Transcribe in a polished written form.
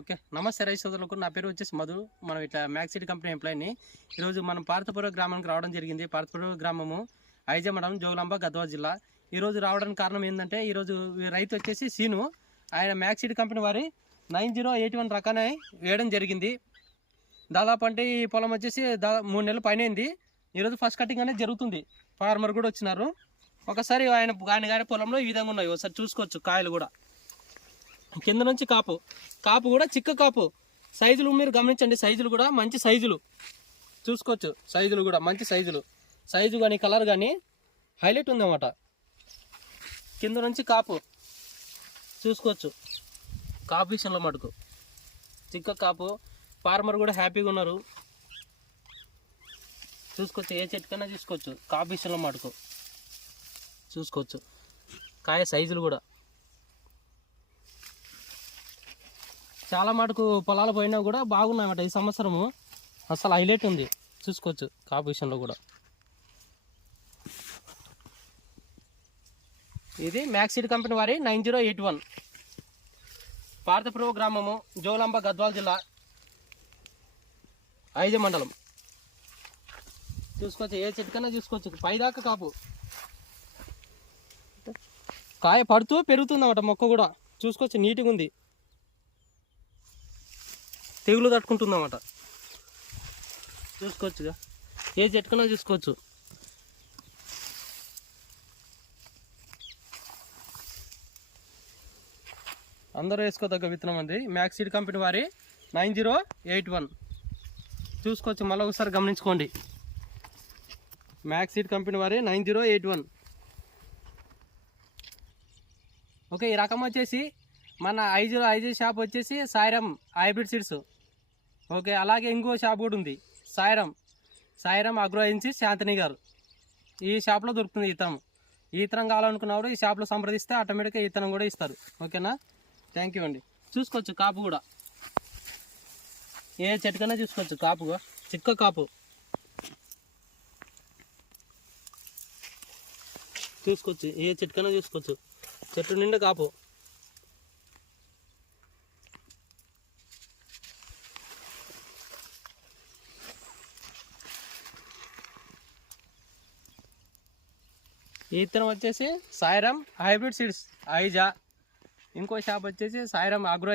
Okay, నమస్తే రైతు సోదరులకు. నా పేరు వచ్చేసి మధు. మనం ఇట్లా మ్యాక్సీడ్ కంపెనీ ఎంప్లాయీని. ఈరోజు మనం పార్థపురం గ్రామానికి రావడం జరిగింది. పార్థపురం గ్రామము ఐజా మండలం, జోగులాంబ, గద్వాల జిల్లా. ఈరోజు రావడానికి కారణం ఏంటంటే, ఈరోజు రైతు వచ్చేసి సీను. ఆయన మ్యాక్సీడ్ కంపెనీ వారి 9081 రకాన్ని వేయడం జరిగింది. దాదాపు అంటే ఈ పొలం వచ్చేసి 3 నెలల పైన అయింది. ఈరోజు ఫస్ట్ కటింగ్ అనేది జరుగుతుంది. ఫార్మర్ కూడా వచ్చినారు. ఒకసారి ఆయన గారి పొలంలో ఈ విధంగా ఉన్నాయి, ఒకసారి చూసుకోవచ్చు. కాయలు కూడా కింద నుంచి కాపు కూడా చిక్క కాపు. సైజులు మీరు గమనించండి, సైజులు కూడా మంచి సైజులు చూసుకోవచ్చు. సైజులు కూడా మంచి సైజు కానీ కలర్ కానీ హైలైట్ ఉందన్నమాట. కింద నుంచి కాపు చూసుకోవచ్చు. కాపు విషయంలో మటుకు చిక్క కాపు. ఫార్మర్ కూడా హ్యాపీగా ఉన్నారు. చూసుకోవచ్చు, ఏ చెట్టుకైనా చూసుకోవచ్చు. కాపు విషయంలో మటుకు చూసుకోవచ్చు. కాయ సైజులు కూడా చాలా మటుకు పొలాలు పోయినా కూడా బాగున్నాయన్నమాట. ఈ సంవత్సరము అసలు హైలైట్ ఉంది, చూసుకోవచ్చు. కాపు విషయంలో కూడా ఇది మ్యాక్సీడ్ కంపెనీ వారి 9081, పార్థపురం గ్రామము, జోగులాంబ, గద్వాల జిల్లా, ఐజా మండలం. చూసుకోవచ్చు, ఏ చెట్టుకన్నా చూసుకోవచ్చు. పైదాకా కాపు. కాయ పడుతూ పెరుగుతుందన్నమాట. మొక్క కూడా చూసుకోవచ్చు, నీట్గా ఉంది. తెగులు తట్టుకుంటుందన్నమాట. చూసుకోవచ్చుగా, ఏ చెట్టుకన్నా చూసుకోవచ్చు. అందరూ వేసుకోదగ్గ విత్తనం అండి. మ్యాక్సీడ్ కంపెనీ వారి 9081 చూసుకోవచ్చు. మళ్ళీ ఒకసారి గమనించుకోండి. మ్యాక్సీడ్ కంపెనీ వారి 9081. ఓకే, ఈ రకం వచ్చేసి మన ఐజీ షాప్ వచ్చేసి సాయిరామ్ హైబ్రిడ్ సీడ్స్. ఓకే, అలాగే ఇంకో షాప్ కూడా ఉంది, సాయిరామ్ అగ్రో ఏజెన్సీ, శాంతిని గారు. ఈ షాప్లో దొరుకుతుంది ఈ ఇతరం కావాలనుకున్నప్పుడు ఈ షాప్లో సంప్రదిస్తే ఆటోమేటిక్గా ఇతరం కూడా ఇస్తారు. ఓకేనా, థ్యాంక్ యూ అండి. చూసుకోవచ్చు కాపు కూడా, ఏ చెట్టుకైనా చూసుకోవచ్చు. కాపుగా చిక్క కాపు చూసుకోవచ్చు, ఏ చెట్టుకైనా చూసుకోవచ్చు. చెట్టు నిండా కాపు. ఈ ఇత్తనం వచ్చేసి సాయిరామ్ హైబ్రిడ్ సీడ్స్ ఐజా. ఇంకో షాప్ వచ్చేసి సాయిరామ్ అగ్రో